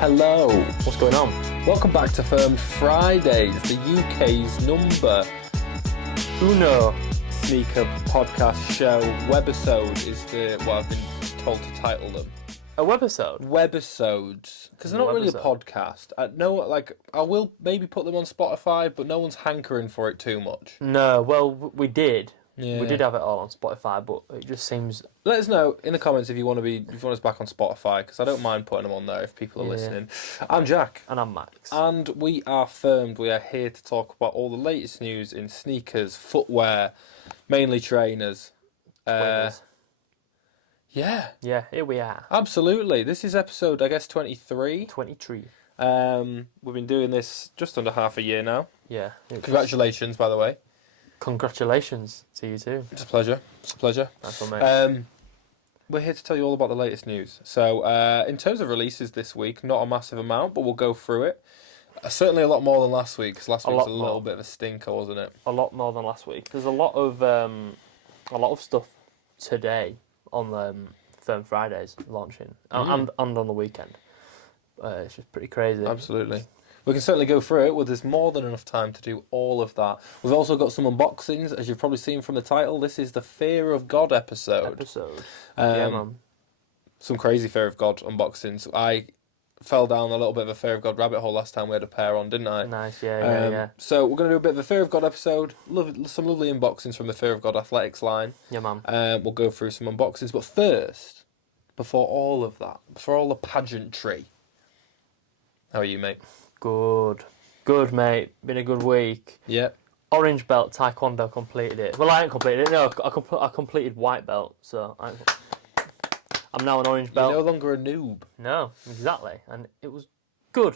Hello. What's going on? Welcome back to Firm Fridays, the UK's number uno sneaker podcast show. Webisode is what I've been told to title them. A webisode? Webisodes. Because they're not really a podcast. I will maybe put them on Spotify, but no one's hankering for it too much. No, well, we did. Yeah. We did have it all on Spotify, but it just seems... Let us know in the comments if you want us back on Spotify, because I don't mind putting them on there if people are listening. I'm Jack. And I'm Max. And we are firmed. We are here to talk about all the latest news in sneakers, footwear, mainly trainers. Yeah. Yeah, here we are. Absolutely. This is episode, I guess, 23. 23. We've been doing this just under half a year now. Yeah. Congratulations, by the way. Congratulations to you too. It's a pleasure. That's what, mate. We're here to tell you all about the latest news. So, in terms of releases this week, not a massive amount, but we'll go through it. Certainly a lot more than last week, because last week was a little bit of a stinker, wasn't it? A lot more than last week. There's a lot of stuff today on Firm Fridays launching, and on the weekend. It's just pretty crazy. Absolutely. We can certainly go through it. Well, there's more than enough time to do all of that. We've also got some unboxings, as you've probably seen from the title. This is the Fear of God episode. Yeah, man. Some crazy Fear of God unboxings. I fell down a little bit of a Fear of God rabbit hole last time we had a pair on, didn't I? Nice, yeah. So we're going to do a bit of a Fear of God episode. Some lovely unboxings from the Fear of God Athletics line. Yeah, man. We'll go through some unboxings. But first, before all of that, before all the pageantry, how are you, mate? Good, mate. Been a good week. Yeah. Orange belt taekwondo completed it. Well, I haven't completed it. No, I completed white belt. So I'm now an orange belt. You're no longer a noob. No, exactly. And it was good.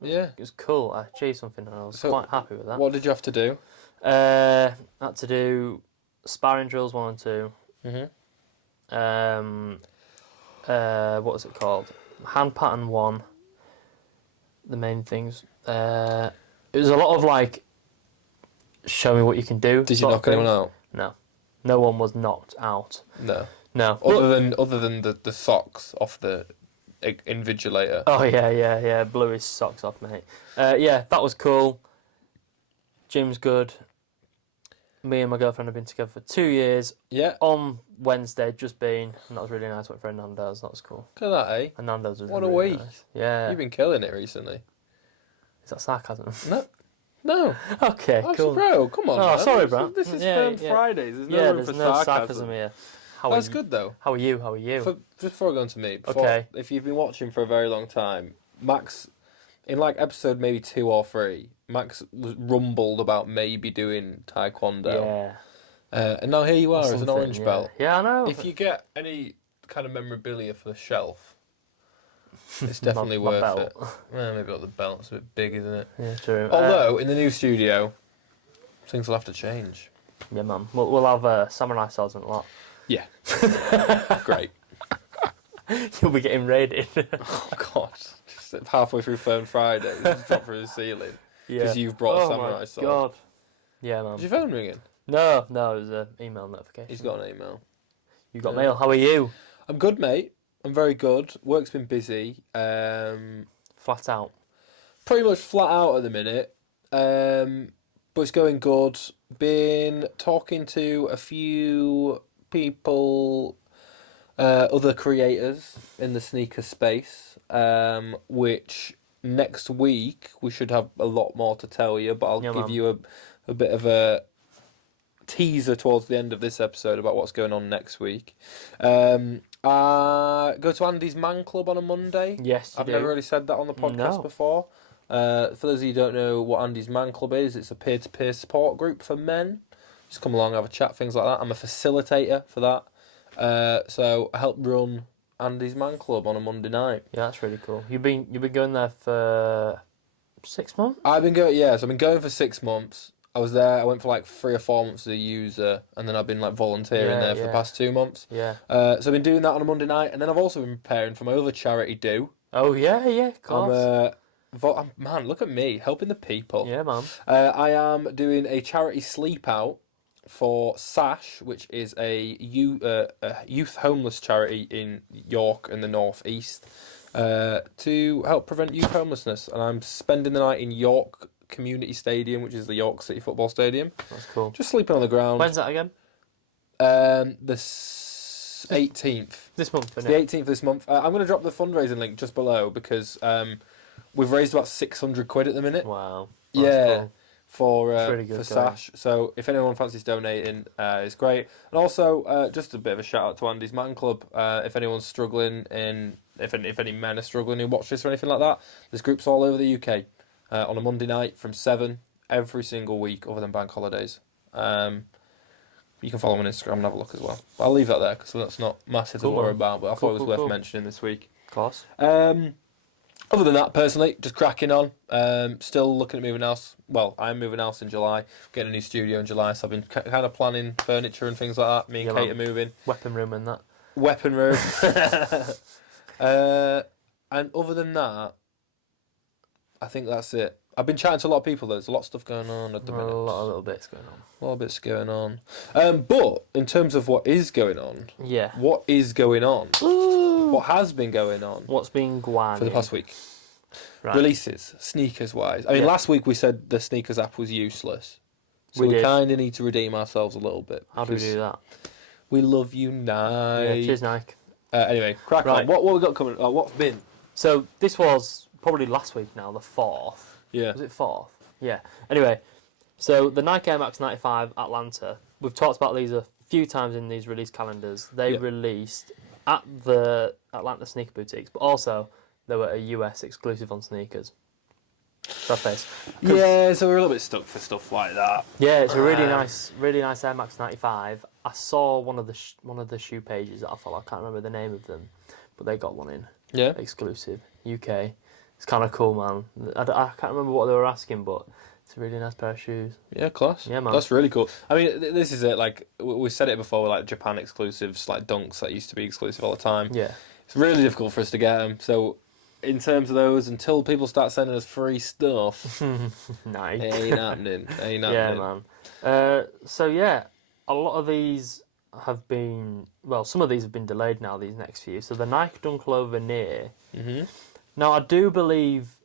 It was cool. I achieved something and I was quite happy with that. What did you have to do? Had to do sparring drills 1 and 2. What was it called? Hand pattern 1. The main things. It was a lot of show me what you can do. Did you knock anyone out? No, no one was knocked out. No. Other than the socks off the invigilator. Oh yeah. Blew his socks off, mate. Yeah, that was cool. Gym's good. Me and my girlfriend have been together for 2 years. Yeah. On Wednesday, just been, and that was really nice. Went for a Nando's. That was cool. Look at that, eh? And Nando's was what really a week. Nice. Yeah. You've been killing it recently. Is that sarcasm? No. Okay, cool. Bro, come on. Oh, man. sorry, bro. This is Firm Fridays. There's no room there's for no sarcasm here. That's good, though. How are you? Just before I go on to me, if you've been watching for a very long time, Max, in episode maybe 2 or 3, Max was rumbled about maybe doing taekwondo. Yeah. And now here you are as an orange belt. Yeah, I know. If you get any kind of memorabilia for the shelf, it's definitely my worth belt. it. Well, maybe not the belt. It's a bit big, isn't it? Yeah, true. Although, in the new studio, things will have to change. Yeah, man. We'll have samurai swords and a lot. Yeah. Great. You'll be getting raided. Oh, God. Just halfway through Firm Friday, just drop through the ceiling. Yeah. Because you've brought a samurai sword. God. Yeah, man. Is your phone ringing? No, it was an email notification. He's got an email. You got mail. How are you? I'm good, mate. I'm very good. Work's been busy. Flat out. Pretty much flat out at the minute. But it's going good. Been talking to a few people, other creators in the sneaker space, which next week we should have a lot more to tell you, but I'll give you a bit of a teaser towards the end of this episode about what's going on next week. Go to Andy's Man Club on a Monday. Yes, I've never really said that on the podcast before. For those of you who don't know what Andy's Man Club is, it's a peer-to-peer support group for men. Just come along, have a chat, things like that. I'm a facilitator for that. So I help run Andy's Man Club on a Monday night. Yeah, that's really cool. You've been going there for 6 months? I've been going for 6 months. I was there. I went for 3 or 4 months as a user, and then I've been volunteering there for the past 2 months. Yeah. So I've been doing that on a Monday night, and then I've also been preparing for my other charity do. Oh yeah, of course. Man, look at me helping the people. Yeah, man. I am doing a charity sleep out for SASH, which is a youth homeless charity in York and the North East. to help prevent youth homelessness. And I'm spending the night in York Community Stadium, which is the York City Football Stadium. That's cool. Just sleeping on the ground. When's that again? The 18th. This month, It's isn't the it? 18th this month. I'm going to drop the fundraising link just below because we've raised about 600 quid at the minute. Wow. Yeah. Cool. For really good for Sash. So if anyone fancies donating, it's great. And also, just a bit of a shout out to Andy's Man Club. If anyone's struggling if any men are struggling who watch this or anything like that, there's groups all over the UK on a Monday night from 7 every single week, other than bank holidays. You can follow him on Instagram and have a look as well. I'll leave that there because that's not massive to worry about, but I thought it was worth mentioning this week. Of course. Other than that, personally, just cracking on. Still looking at moving house. Well, I'm moving house in July. Getting a new studio in July, so I've been kind of planning furniture and things like that. Me and Kate are moving. Weapon room and that. Weapon room. And other than that, I think that's it. I've been chatting to a lot of people. There's a lot of stuff going on at the minute. A lot of little bits going on. A lot of bits going on. But in terms of what is going on, Yeah. what is going on? Ooh. What has been going on? What's been going for the past week? Right. Releases, sneakers wise. I mean, last week we said the sneakers app was useless. So we kind of need to redeem ourselves a little bit. How do we do that? We love you, Nike. Yeah, cheers, Nike. Anyway, crack on. What we got coming? What's been? So this was probably last week now, the 4th. Yeah. Was it 4th? Yeah. Anyway, so the Nike Air Max 95 Atlanta. We've talked about these a few times in these release calendars. They released at the Atlanta sneaker boutiques, but also they were a US exclusive on sneakers. That face. Yeah, so we're a little bit stuck for stuff like that. Yeah, it's a really nice Air Max 95. I saw one of the shoe pages that I follow. I can't remember the name of them, but they got one in. Yeah. Exclusive UK. It's kind of cool, man. I can't remember what they were asking, but it's a really nice pair of shoes. Yeah, class. Yeah, man. That's really cool. I mean, this is it. Like we said it before, like Japan exclusives, like Dunks that used to be exclusive all the time. Yeah. It's really difficult for us to get them. So, in terms of those, until people start sending us free stuff, Nice. it ain't happening. Ain't happening. Yeah, man. So yeah, a lot of these have been some of these have been delayed now. These next few. So the Nike Dunk Low Veneer. Mm-hmm. Now I do believe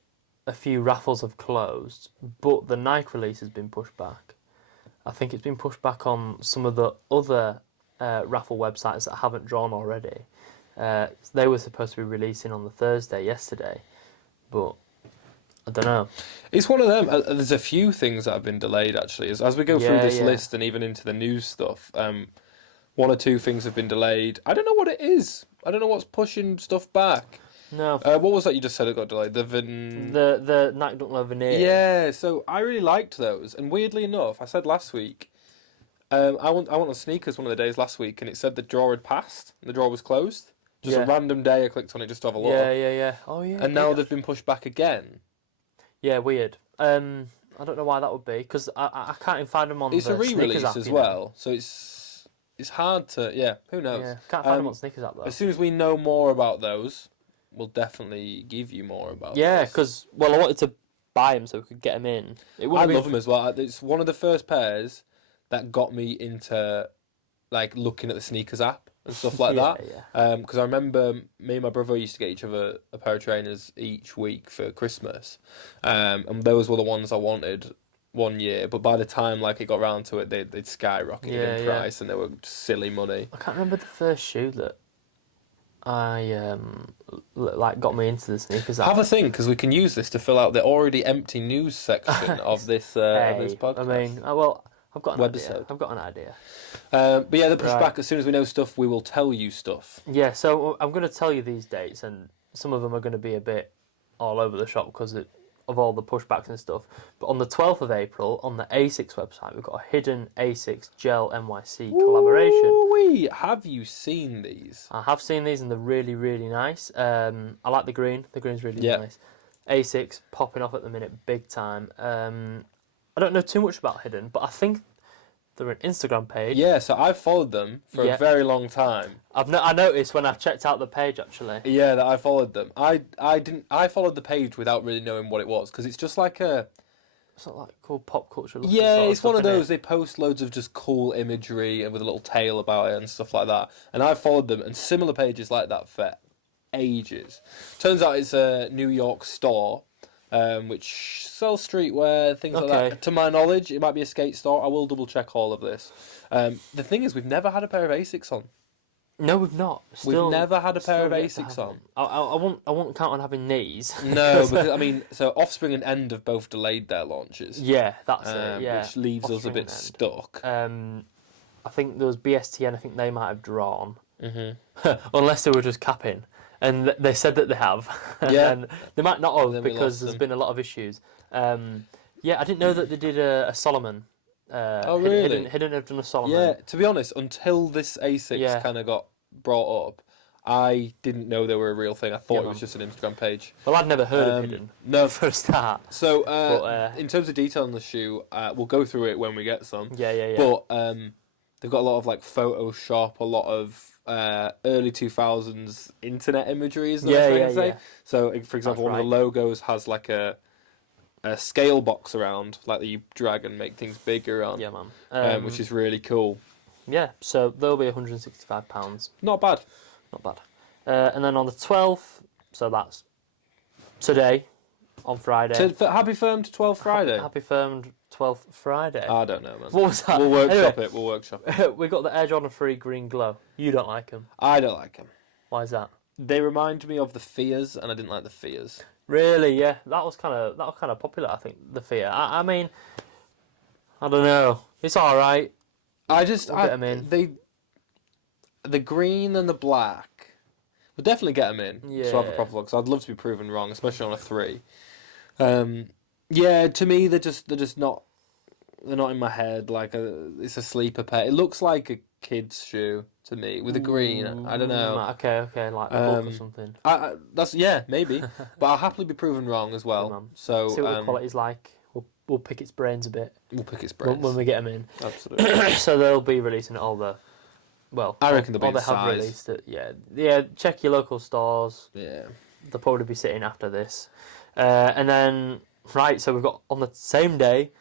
a few raffles have closed, but the Nike release has been pushed back. I think it's been pushed back on some of the other raffle websites that haven't drawn already. They were supposed to be releasing on the Thursday yesterday, but I don't know. It's one of them. There's a few things that have been delayed actually. As we go through this list and even into the news stuff, one or two things have been delayed. I don't know what it is. I don't know what's pushing stuff back. No. What was that you just said it got delayed? The Nike Dunk Low Veneer. Yeah, so I really liked those, and weirdly enough, I said last week, I went on sneakers one of the days last week, and it said the draw had passed, and the draw was closed. Just a random day, I clicked on it just to have a look. Yeah. Oh yeah. And now they've been pushed back again. Yeah, weird. I don't know why that would be, because I can't even find them on. It's the a re-release app, as well, so it's hard to who knows. Yeah, can't find them on sneakers app though. As soon as we know more about those, we'll definitely give you more about. Yeah, because I wanted to buy them so we could get them in. I love them as well. It's one of the first pairs that got me into like looking at the sneakers app and stuff like that. Yeah. Because I remember me and my brother used to get each other a pair of trainers each week for Christmas, and those were the ones I wanted one year. But by the time like it got round to it, they'd skyrocketed in price and they were silly money. I can't remember the first shoe that I got me into the sneakers app. Have a think, because we can use this to fill out the already empty news section of this podcast. I mean, I've got an idea. I've got an idea. But yeah, the pushback. As soon as we know stuff, we will tell you stuff. Yeah, so I'm going to tell you these dates, and some of them are going to be a bit all over the shop because of all the pushbacks and stuff. But on the 12th of April, on the ASICS website, we've got a hidden ASICS Gel NYC collaboration. Ooh-wee. Have you seen these? I have seen these, and they're really, really nice. I like the green. The green's really nice. ASICS popping off at the minute, big time. I don't know too much about Hidden, but I think they're an Instagram page. Yeah, so I've followed them for a very long time. I noticed when I checked out the page actually. Yeah, that I followed them. I followed the page without really knowing what it was, because it's just like a. It's not like cool pop culture. Yeah, it's one of those. They post loads of just cool imagery and with a little tale about it and stuff like that. And I've followed them, and similar pages like that for ages. Turns out it's a New York store, which sells streetwear, things like Okay. that. To my knowledge, it might be a skate store. I will double check all of this. The thing is, we've never had a pair of Asics on. No, we've not. Still, We've never had a pair of still yet to Asics have on. one. I won't count on having these. No, because I mean, so Offspring and End have both delayed their launches. Yeah, that's it. Yeah, Which leaves us a Offspring bit and End. stuck. I think there was BSTN. I think they might have drawn, Mm-hmm. unless they were just capping. And they said that they have. Yeah. And they might not have Then we because lost there's them. been a lot of issues. Yeah, I didn't know that they did a Solomon. Oh, really? Hidden have done a Solomon. Yeah, to be honest, until this Asics Yeah. kind of got brought up, I didn't know they were a real thing. I thought Yeah, it was man. just an Instagram page. Well, I'd never heard of Um, Hidden. no. For a start. So, But, in terms of detail on the shoe, we'll go through it when we get some. Yeah. But they've got a lot of like Photoshop, a lot of early 2000s internet imagery, is the best way I can say. Yeah. So, for example, That's one of the logos has like a scale box around, like that you drag and make things bigger on, Yeah, man. which is really cool. Yeah, so they'll be £165. Not bad. Not bad. And then on the 12th, so that's today, on Friday. Happy firmed 12 Friday. Happy firmed 12th Friday. I don't know, man. What was that? We'll workshop Anyway, it. We'll workshop it. we got the Air Jordan 3 Green Glow. You don't like them. I don't like them. Why is that? They remind me of the Fears, and I didn't like the Fears. Really? Yeah, that was kind of popular. I think the Fear. I mean, I don't know. It's all right. I just We'll get 'em in. The green and the black. We'll definitely get them in. So have a Yeah. proper look. 'Cause I'd love to be proven wrong, especially on a 3. Yeah, to me they're just not. They're not in my head. Like it's a sleeper pair. It looks like a kid's shoe to me with the green. I don't know. Okay, like the book or something. That's maybe. But I'll happily be proven wrong as well. Yeah, man. So See what the quality's like. We'll pick its brains a bit we'll pick its brains. when we get them in. Absolutely. So they'll be releasing all the. Well, I reckon they'll be all in they have size. released it. Yeah. Check your local stores. Yeah. They'll probably be sitting after this, and then right. So we've got on the same day,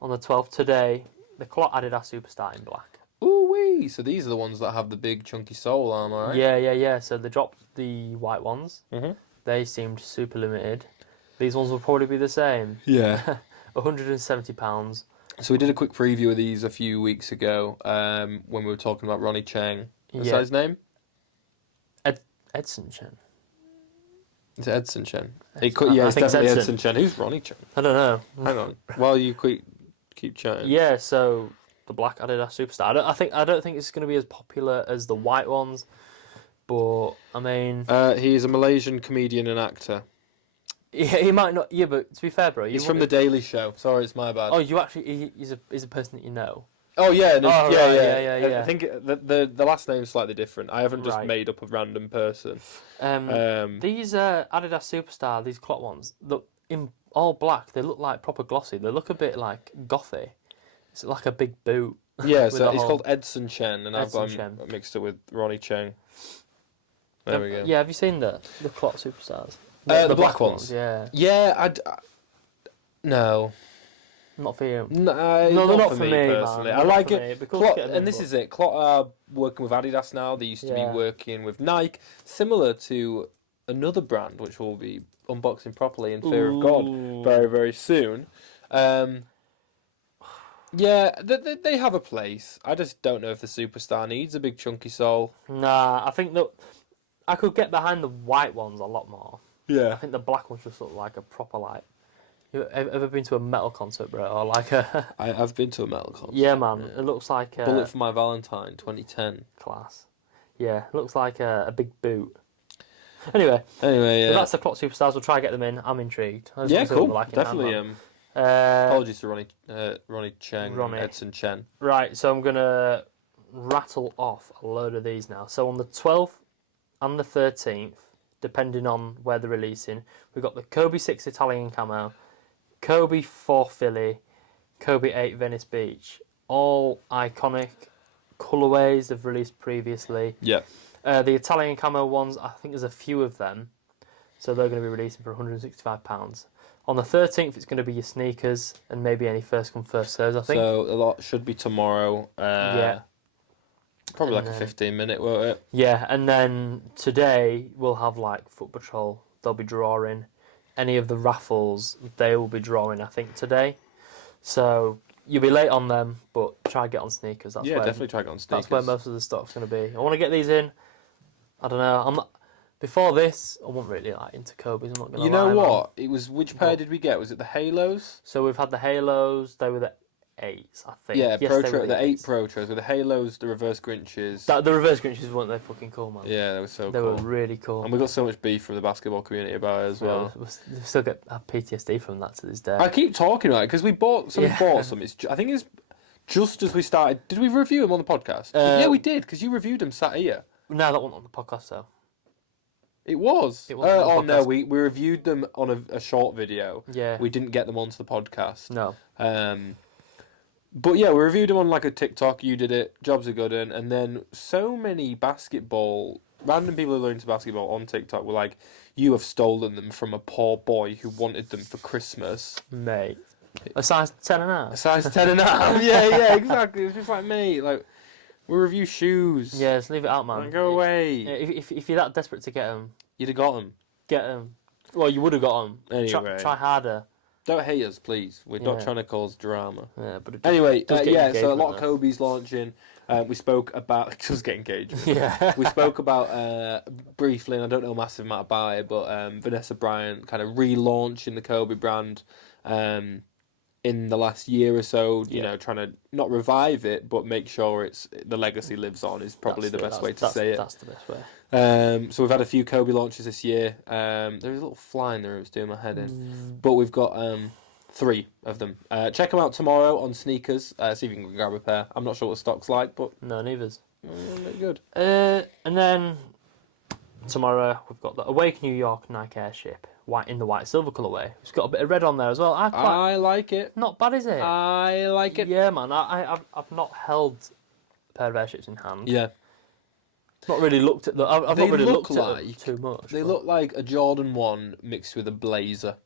on the 12th today, the Clot Adidas Superstar in black. Ooh wee! So these are the ones that have the big chunky sole arm, right? Yeah. So they dropped the white ones. Mm-hmm. They seemed super limited. These ones will probably be the same. Yeah. £170. So we did a quick preview of these a few weeks ago when we were talking about Ronnie Cheng. What's that his name? Edson Chen. Is it Edson Chen? I It's think it's definitely Edson. Edson Chen. Who's Ronnie Cheng? I don't know. Hang on. While you keep chatting. Yeah, so the black Adidas Superstar. I don't think it's going to be as popular as the white ones, but I mean, He is a Malaysian comedian and actor. he might not. Yeah, but to be fair, bro, He's from The Daily Show. Sorry, it's my bad. Oh, you actually he's a person that you know. Oh yeah, no, Oh, yeah, right, yeah. I think the last name's slightly different. I haven't just Right. made up a random person. These Adidas Superstar, these clock ones, look in all black. They look like proper glossy. They look a bit like gothy. It's like a big boot. Yeah, with so the he's whole- called Edson Chen, and Edson I've Chen. mixed it with Ronnie Cheng. There we go. Yeah, have you seen the clock Superstars? The black ones? Yeah, Yeah, no. not for you. No, they're not not for for me me, personally. man. I Not like for it. me. It'd be cool to Clot, get them, and this but- is it. Clot are working with Adidas now. They used to be Yeah. working with Nike, similar to another brand which we'll be unboxing properly in Fear of God Ooh. very, very soon. Yeah, they have a place. I just don't know if the Superstar needs a big chunky sole. Nah, I think that I could get behind the white ones a lot more. I Yeah. think the black ones just look like a proper like. You ever been to a metal concert, bro? Or like a I've been to a metal concert. yeah, man. It looks like a Bullet for My Valentine 2010. class. Yeah, it looks like a big boot. Anyway, Anyway, so yeah. that's the Clock Superstars. We'll try to get them in. I'm intrigued. I just Yeah, want to see what cool. they're like in Definitely. hand, man. Apologies to Ronnie Cheng Ronnie. and Edson Chen. Right, so I'm gonna rattle off a load of these now. So on the 12th and the 13th, depending on where they're releasing, we've got the Kobe 6 Italian Camo, Kobe 4 Philly, Kobe 8 Venice Beach. All iconic colourways they've released previously. Yeah. The Italian Camo ones, I think there's a few of them, so they're going to be releasing for £165. On the 13th, it's going to be your sneakers and maybe any first come first serves, I think. So a lot should be tomorrow. Yeah. Probably And like a then- 15-minute, won't it? Yeah, and then today we'll have like Foot Patrol. They'll be drawing. Any of the raffles, they will be drawing, I think, today. So you'll be late on them, but try to get on sneakers. That's Yeah, where, definitely try to get on sneakers. That's where most of the stuff's going to be. I want to get these in. I don't know. I'm not. Before this, I wasn't really like into Kobe's. I'm not going to lie. You know man. what? It was which pair What? did we get? Was it the Halos? So we've had the Halos. They were the 8s, I think. Yeah, yes, Pro they were Tro, the 8 8s. Pro Tros with the Halos, the reverse Grinches. The reverse Grinches weren't they fucking cool, man? Yeah, they were so They cool. were really cool. And we got so much beef from the basketball community about it as well. We still get have PTSD from that to this day. I keep talking about it because we bought some. Yeah. Bought some. I think it's just as we started. Did we review them on the podcast? Yeah, we did because you reviewed them sat here. No, that wasn't on the podcast though. It was. It wasn't on the no, podcast. we reviewed them on a short video. Yeah. We didn't get them onto the podcast. No. But yeah, we reviewed them on like a TikTok. You did it. Jobs are good, and then so many random people who are into basketball on TikTok were like, "You have stolen them from a poor boy who wanted them for Christmas." Mate. A size 10.5. A size 10.5. Yeah, exactly. It's just like, mate, like we review shoes. Yeah, just leave it out, man. Like, go away. If you're that desperate to get them, You'd have got them. get them. Well, you would have got them. Anyway. Try harder. Don't hate us, please. We're not Yeah. trying to cause drama. Yeah, but it Anyway, does get yeah, so a lot of engagement, Kobe's launching. We spoke about... It does get engagement. Yeah. We spoke about, briefly, and I don't know a massive amount about it, but Vanessa Bryant kind of relaunching the Kobe brand in the last year or so, you know, trying to not revive it, but make sure the legacy lives on is probably the best way to say it. That's the best way. So we've had a few Kobe launches this year. There was a little fly in there, it was doing my head in. But we've got 3 of them. Check them out tomorrow on Sneakers. See if you can grab a pair. I'm not sure what the stock's like, but No, neither's. they're good. And then tomorrow we've got the Awake New York Nike Airship, in the white silver colourway. It's got a bit of red on there as well. I like it. Not bad, is it? I like it. Yeah, man. I've not held a pair of airships in hand. Yeah. Not really looked at them. I've They not really look looked at them like- too much. They but- look like a Jordan 1 mixed with a blazer.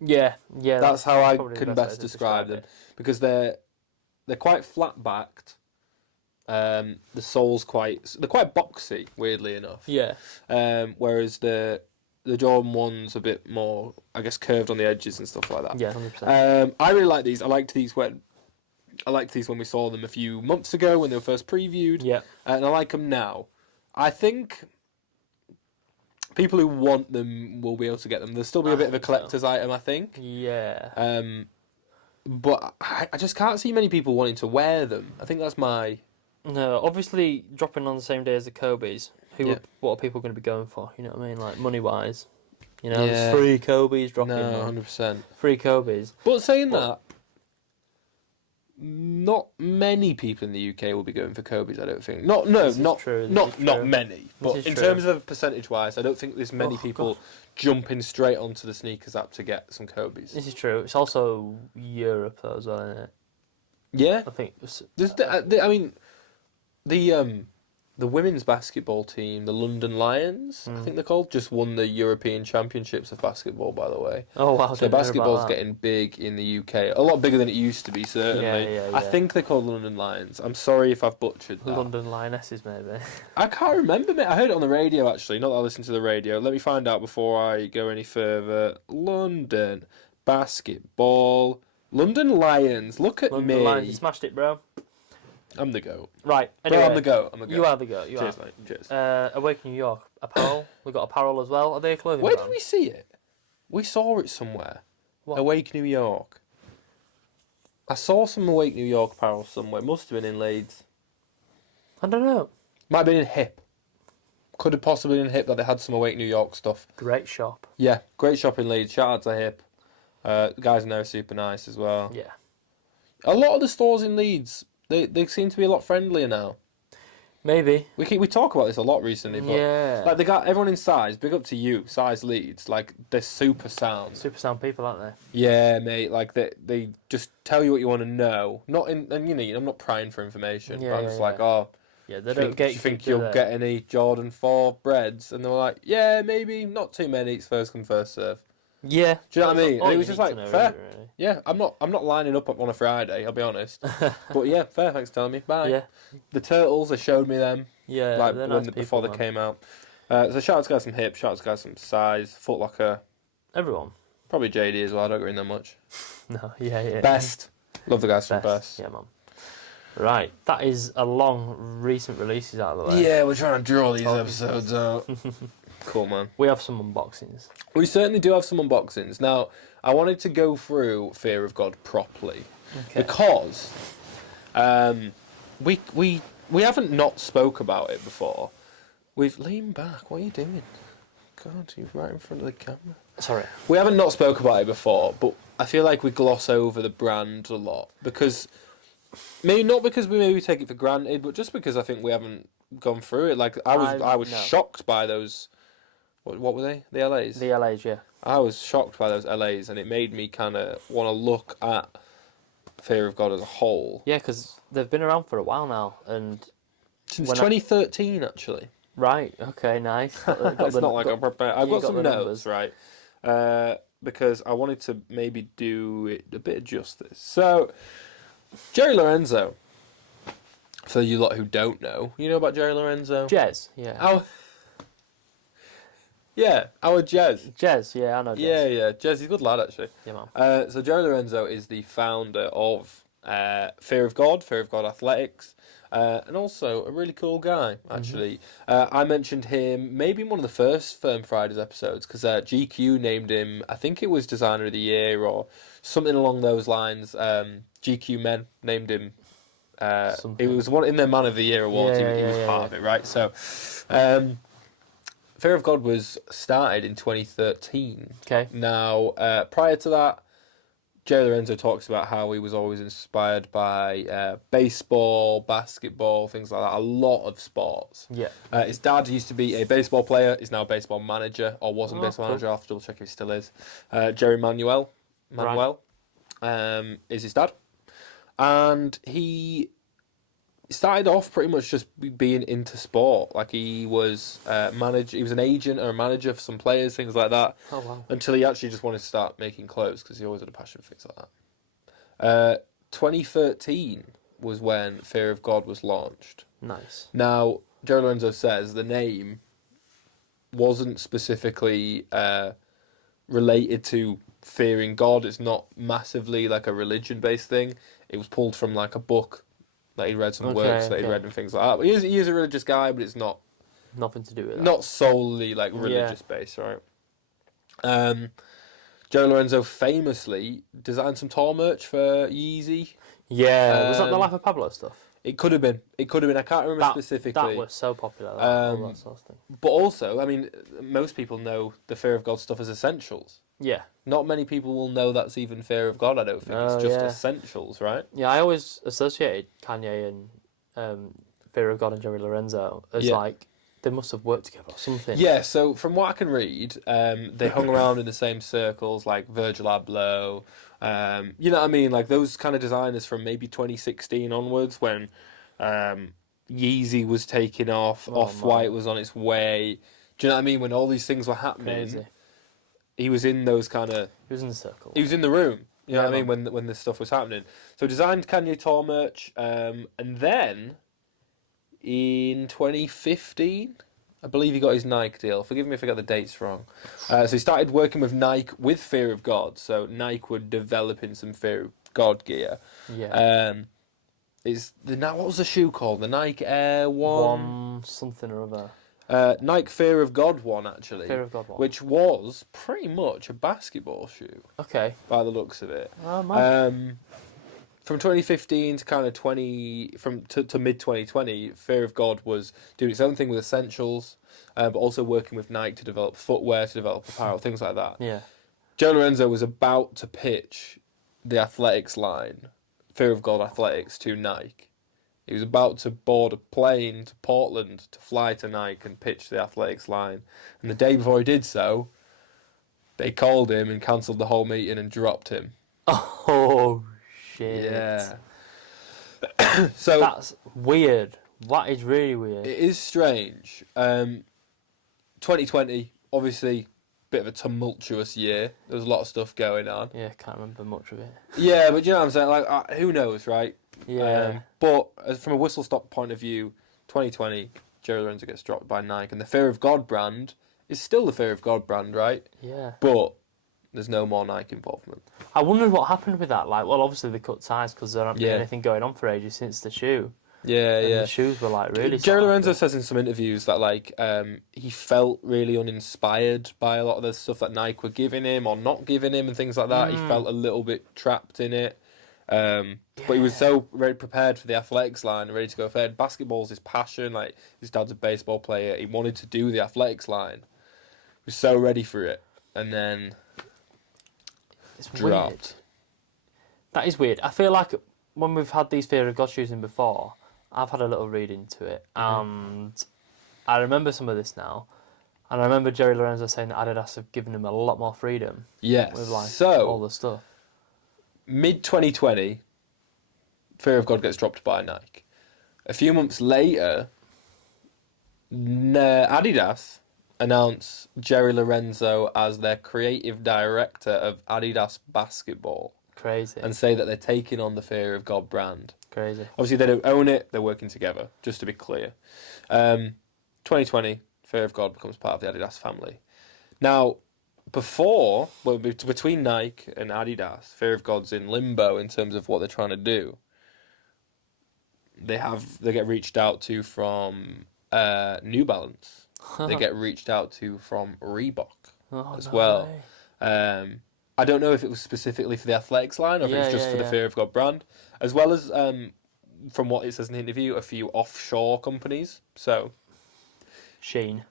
Yeah. That's how I probably the can best best way to describe them. it. Because they're quite flat backed. The sole's they're quite boxy, weirdly enough. Yeah. Whereas the Jordan 1's a bit more, I guess, curved on the edges and stuff like that. Yeah, 100%. I really like these. I liked these when we saw them a few months ago when they were first previewed. Yeah. And I like them now. I think people who want them will be able to get them. There'll still be a bit of a think so. collector's item, I think. Yeah. But I just can't see many people wanting to wear them. I think that's my... No, obviously dropping on the same day as the Kobe's. Yeah. What are people going to be going for? You know what I mean? Like money wise. You know, Yeah. there's 3 Kobe's dropping. No, on. 100%. 3 Kobe's. But saying But- that, not many people in the UK will be going for Kobe's, I don't think. Not This is true, this is not true. many. But is in true. terms of percentage-wise, I don't think there's many Oh, people God. jumping straight onto the sneakers app to get some Kobe's. This is true. It's also Europe though as well, isn't it? Yeah. I think. It's, I mean, the women's basketball team, the London Lions, I think they're called, just won the European Championships of basketball, by the way. oh wow. I So didn't hear about basketball's that. getting big in the UK. A lot bigger than it used to be, certainly. Yeah, I yeah. think they're called London Lions. I'm sorry if I've butchered that. London Lionesses maybe. I can't remember, mate. I heard it on the radio, actually. Not that I listened to the radio. Let me find out before I go any further. London basketball. London Lions. Look at London me. Lions, you smashed it, bro. I'm the goat. Right. Bro, Anyway, I'm the goat. I'm the goat. you are the goat. You Cheers, are. mate. Cheers. Awake New York apparel. We've got apparel as well. Are they a clothing Where did brand? we see it? We saw it somewhere. What? Awake New York. I saw some Awake New York apparel somewhere. Must have been in Leeds. I don't know. Might have been in Hip. Could have possibly been in Hip that they had some Awake New York stuff. Great shop. Yeah, great shop in Leeds. Shout out to Hip. The guys in there are super nice as well. Yeah. A lot of the stores in Leeds, they seem to be a lot friendlier now. Maybe. We talk about this a lot recently, but Yeah. like they got everyone in size. Big up to you, size Leeds. Like they're super sound. Super sound people, aren't they? Yeah, mate. Like they just tell you what you want to know. Not in, and you know, I'm not prying for information. Yeah, but I'm yeah, just yeah. like, oh, Yeah, they do don't get you think you'll get any Jordan 4 breads? And they were like, yeah, maybe not too many. It's first come, first serve. Yeah. Do you know what I mean? All And it you was just need like, to know, fair. really. Yeah, I'm not lining up on a Friday, I'll be honest. But yeah, fair, thanks for telling me. Bye. Yeah. The Turtles, they showed me them, Yeah, like, they're when nice before people, they man. came out. So shout out to guys some hips, shout out to guys some size, Foot Locker, Everyone. probably JD as well, I don't get in there much. No, yeah. Best. Love the guys from Best. Best. Yeah, man. Right, that is a long recent releases out of the way. Yeah, we're trying to draw these Talking episodes out. Cool, man. We have some unboxings. We certainly do have some unboxings. Now, I wanted to go through Fear of God properly because we haven't not spoke about it before. We've leaned back. What are you doing? God, you're right in front of the camera. Sorry. We haven't not spoke about it before, but I feel like we gloss over the brand a lot because maybe not because we maybe take it for granted, but just because I think we haven't gone through it. Like I was No. shocked by those. What were they? The LAs. The LAs, yeah. I was shocked by those LAs, and it made me kind of want to look at Fear of God as a whole. Yeah, because they've been around for a while now, and Since 2013, actually. right, okay, nice. It's not like I'm prepared. I've got got some the notes, numbers. right? Because I wanted to maybe do it a bit of justice. So, Jerry Lorenzo, for you lot who don't know, you know about Jerry Lorenzo? Jez, yeah. Our Jez. Jez, yeah, I know Jez. Yeah, Jez, he's a good lad, actually. Yeah, man. So Jerry Lorenzo is the founder of Fear of God Athletics, and also a really cool guy, actually. I mentioned him maybe in one of the first Firm Fridays episodes, because GQ named him, I think it was Designer of the Year, or something along those lines. GQ Men named him, it was one in their Man of the Year awards, he was part of it, right? So, Fear of God was started in 2013. Okay. Now, prior to that, Jerry Lorenzo talks about how he was always inspired by baseball, basketball, things like that. A lot of sports. Yeah. His dad used to be a baseball player. Is now a baseball manager, or was a baseball cool. manager. I'll have to double check if he still is. Jerry Manuel is his dad, and he started off pretty much just being into sport. Like he was he was an agent or a manager for some players, things like that. Oh, wow. Until he actually just wanted to start making clothes because he always had a passion for things like that. 2013 was when Fear of God was launched. Nice. Now, Jerry Lorenzo says the name wasn't specifically related to fearing God. It's not massively like a religion-based thing. It was pulled from like a book that he read, some works that he read and things like that. But he is a religious guy, but it's not Nothing to do with that. not solely like religious based, right? Joe Lorenzo famously designed some tall merch for Yeezy. Yeah, was that the Life of Pablo stuff? It could have been. I can't remember specifically. That was so popular. All that sort of thing. But also, I mean, most people know the Fear of God stuff as essentials. Yeah. Not many people will know that's even Fear of God, I don't think. It's just essentials, right? Yeah, I always associated Kanye and Fear of God and Jerry Lorenzo as like they must have worked together or something. Yeah, so from what I can read, they hung around in the same circles, like Virgil Abloh, you know what I mean? Like those kind of designers from maybe 2016 onwards when Yeezy was taking off, Off-White was on its way. Do you know what I mean? When all these things were happening. Crazy. He was in those kind of... He was in the circle. He was in the room, you know what I mean, when this stuff was happening. So designed Kanye tall merch, and then in 2015, I believe he got his Nike deal. Forgive me if I got the dates wrong. So he started working with Nike with Fear of God. So Nike were developing some Fear of God gear. Yeah. What was the shoe called? The Nike Air One something or other. Nike Fear of God one, actually. Fear of God one. Which was pretty much a basketball shoe. Okay. By the looks of it. Oh, man. From 2015 to kind of to mid 2020, Fear of God was doing its own thing with essentials, but also working with Nike to develop footwear, to develop apparel, things like that. Yeah. Joe Lorenzo was about to pitch the athletics line, Fear of God Athletics, to Nike. He was about to board a plane to Portland to fly to Nike and pitch the athletics line. And the day before he did so, they called him and cancelled the whole meeting and dropped him. Oh, shit. Yeah. So that's weird. That is really weird. It is strange. 2020, obviously, bit of a tumultuous year. There was a lot of stuff going on. Yeah, can't remember much of it. Yeah, but you know what I'm saying? Like, who knows, right? Yeah. But from a whistle stop point of view, 2020, Jerry Lorenzo gets dropped by Nike, and the Fear of God brand is still the Fear of God brand, right? Yeah. But there's no more Nike involvement. I wondered what happened with that. Like, well, obviously they cut ties because there hasn't been Yeah. anything going on for ages since the shoe. Yeah, And yeah. the shoes were like really. Jerry sought Lorenzo after. says in some interviews that like he felt really uninspired by a lot of the stuff that Nike were giving him or not giving him and things like that. He felt a little bit trapped in it. But he was so ready, prepared for the athletics line and ready to go ahead. Basketball's his passion. Like his dad's a baseball player. He wanted to do the athletics line. He was so ready for it, and then It's dropped. weird. That is weird. I feel like when we've had these Fear of God shoes in before, I've had a little read into it, and I remember some of this now. And I remember Jerry Lorenzo saying that Adidas have given him a lot more freedom Yes. with like So all the stuff. mid 2020, Fear of God gets dropped by Nike. A few months later, Adidas announce Jerry Lorenzo as their creative director of Adidas Basketball Crazy. and say that they're taking on the Fear of God brand. Crazy. Obviously, they don't own it. They're working together, just to be clear. 2020, Fear of God becomes part of the Adidas family. Now, between Nike and Adidas, Fear of God's in limbo in terms of what they're trying to do. They get reached out to from New Balance. They get reached out to from Reebok as well. Way. I don't know if it was specifically for the athletics line or if it was just for the Fear of God brand, as well as from what it says in the interview, a few offshore companies. So Sheen.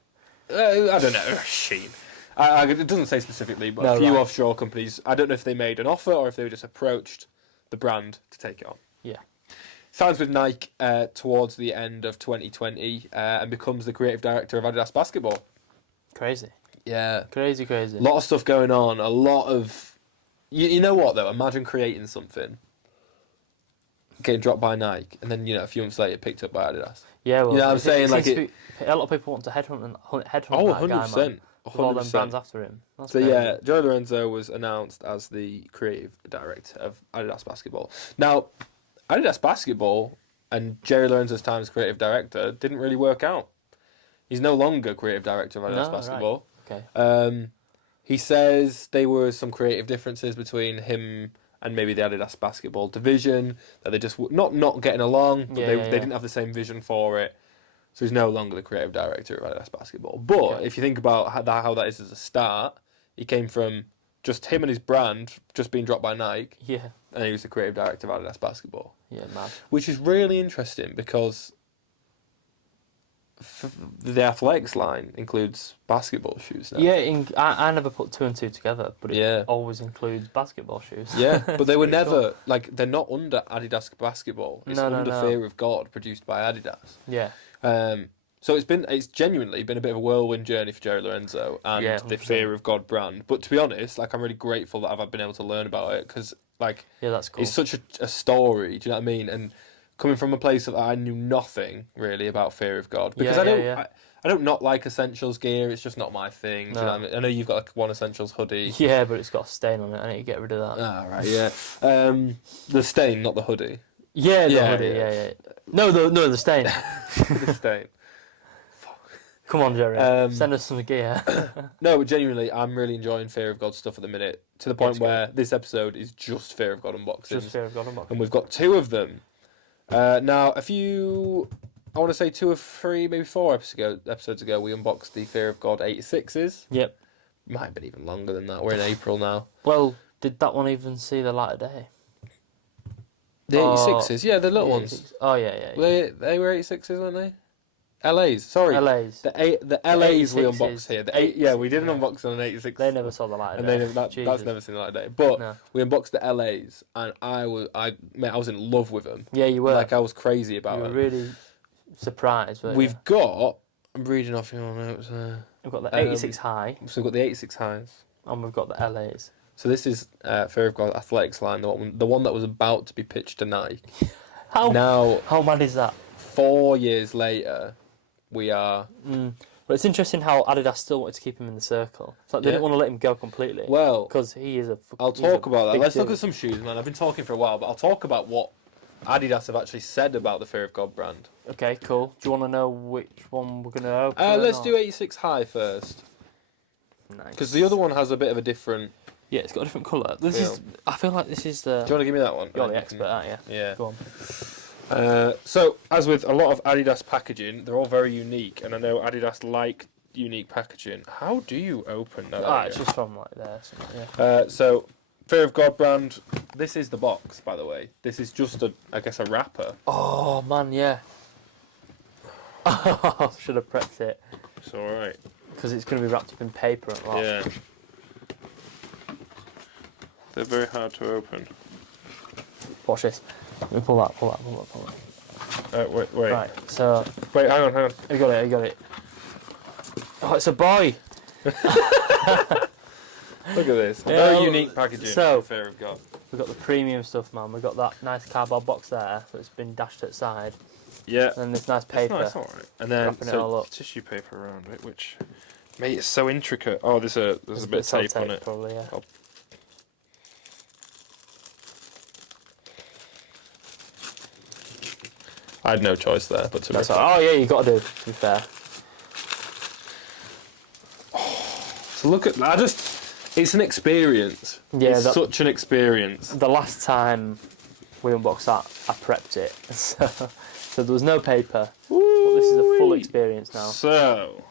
I don't know, Sheen. It doesn't say specifically, but a few offshore companies. I don't know if they made an offer or if they were just approached the brand to take it on. Yeah. Signs with Nike towards the end of 2020 and becomes the creative director of Adidas Basketball. Crazy. Yeah. Crazy. A lot of stuff going on. A lot of... You know what, though? Imagine creating something, getting dropped by Nike, and then, a few months later picked up by Adidas. Yeah, well, You know what I'm saying? Like a lot of people want to headhunt that 100%. guy, man. With all them 100%. brands after him. That's So crazy. yeah, Jerry Lorenzo was announced as the creative director of Adidas Basketball. Now, Adidas Basketball and Jerry Lorenzo's time as creative director didn't really work out. He's no longer creative director of Adidas Basketball. Right. Okay. He says there were some creative differences between him and maybe the Adidas Basketball division, that they just not getting along, but they didn't have the same vision for it. So he's no longer the creative director of Adidas Basketball. But if you think about how that is as a start, he came from just him and his brand just being dropped by Nike, Yeah. and he was the creative director of Adidas Basketball. Yeah, mad. Which is really interesting because the athletics line includes basketball shoes now. Yeah, I never put two and two together, but it always includes basketball shoes. Yeah, but they were Pretty never, they're not under Adidas Basketball. It's under Fear of God, produced by Adidas. Yeah. So it's genuinely been a bit of a whirlwind journey for Jerry Lorenzo and the 100%. Fear of God brand. But to be honest, I'm really grateful that I've been able to learn about it because, that's cool. it's such a story. Do you know what I mean? And coming from a place that I knew nothing really about Fear of God because I don't not like Essentials gear. It's just not my thing. Do you know what I mean? I know you've got one Essentials hoodie. Yeah, but it's got a stain on it. I need to get rid of that. Ah, right, yeah. The stain, not the hoodie. Yeah, the hoodie. Yeah. No, the stain. The stain. Come on, Jerry. Send us some gear. No, but genuinely, I'm really enjoying Fear of God stuff at the minute, to the point where this episode is just Fear of God unboxings. Just Fear of God unboxing. And we've got two of them. Now, I want to say 2 or 3, maybe 4 episodes ago, we unboxed the Fear of God 86s. Yep. Might have been even longer than that. We're in April now. Well, did that one even see the light of day? The 86s? Yeah, the little ones. Oh, yeah. They were 86s, weren't they? LAs, sorry. LAs. The LAs we 86s. unboxed here. We did an unboxing on an 86. They never saw the light of and day. that's never seen the light of day. But we unboxed the LAs, and I was in love with them. Yeah, you were. I was crazy about them. You were really surprised. We've got. I'm reading off your notes. We've got the 86 high. So we've got the 86 highs, and we've got the LAs. So this is Fear of God Athletics line, the one that was about to be pitched to Nike. How mad is that? 4 years later, we are But it's interesting how Adidas still wanted to keep him in the circle. It's like they didn't want to let him go completely. Well, because he is a. I'll talk about that. Let's look deal. at some shoes, man. I've been talking for a while, but I'll talk about what Adidas have actually said about the Fear of God brand. Okay, cool. Do you want to know which one we're going to open? Let's do 86 High first. Nice. Because the other one has a bit of a different... Yeah, it's got a different colour. This feel. is. I feel like this is the. Do you want to give me that one? You're the expert, aren't you? Yeah. Go on. So, as with a lot of Adidas packaging, they're all very unique, and I know Adidas like unique packaging. How do you open that? It's just from like there. Yeah. So, Fear of God brand. This is the box, by the way. This is just a wrapper. Oh man, yeah. Should have prepped it It's all right. because it's going to be wrapped up in paper and lot. Yeah. They're very hard to open. Watch this. Let me pull that. Wait. Right. So. Wait, hang on. You got it. Oh, it's a boy. Look at this. Very unique packaging. So, for Fear of God. We've got the premium stuff, man. We've got that nice cardboard box there that's been dashed at the side. Yeah. And this nice paper. It's nice, all right. And then Wrapping it all up. tissue paper around it, which, mate, it's so intricate. Oh, there's a bit of tape on it. Probably, yeah. Oh. I had no choice there, but to That's rip it. oh yeah, you got to do. To be fair. So look at it's an experience. Yeah, it's such an experience. The last time we unboxed that, I prepped it, so there was no paper. But this is a full experience now. So,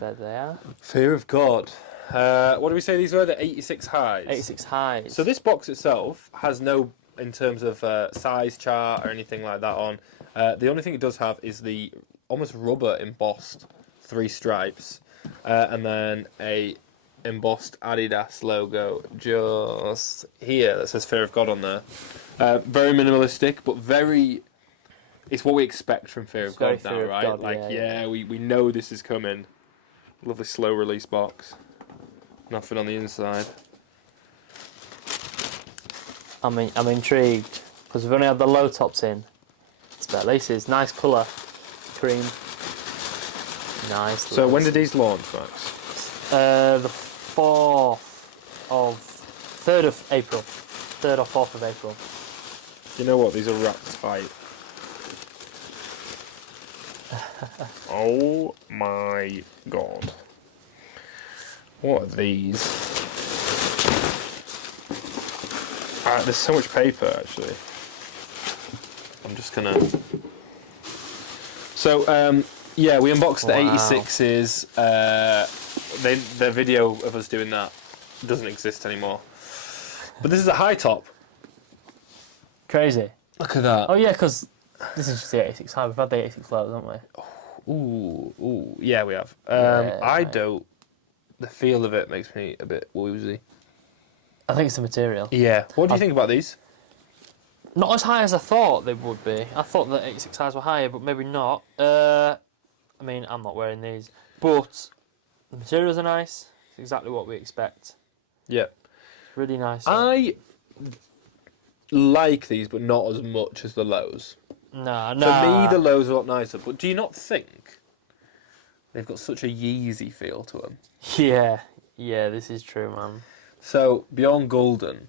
There they are. Fear of God. What do we say these were? The 86 highs. 86 highs. So this box itself has no, in terms of size chart or anything like that on. The only thing it does have is the almost rubber embossed 3 stripes, and then a embossed Adidas logo just here that says Fear of God on there. Very minimalistic, but very. It's what we expect from Fear of God now, right? God, like, yeah. We know this is coming. Lovely slow release box. Nothing on the inside. I'm intrigued because we've only had the low tops in. It's better laces. Nice colour. Cream. Nice. So when did these launch, Max? The 3rd of April. 3rd or 4th of April. You know what? These are wrapped tight. Oh my God. What are these? There's so much paper, actually. I'm just gonna... So, yeah, we unboxed the 86s. The video of us doing that doesn't exist anymore. But this is a high top. Crazy. Look at that. Oh yeah, because this is just the 86 high. We've had the 86 lows, haven't we? Ooh, yeah, we have. Yeah. I don't. The feel of it makes me a bit woozy. I think it's the material. Yeah. What do you think about these? Not as high as I thought they would be. I thought the 86 highs were higher, but maybe not. I mean, I'm not wearing these, but the materials are nice. It's exactly what we expect. Yeah. Really nice. I like these, but not as much as the lows. Nah. For me, the lows are a lot nicer. But do you not think they've got such a Yeezy feel to them? Yeah, this is true, man. So Bjorn Gulden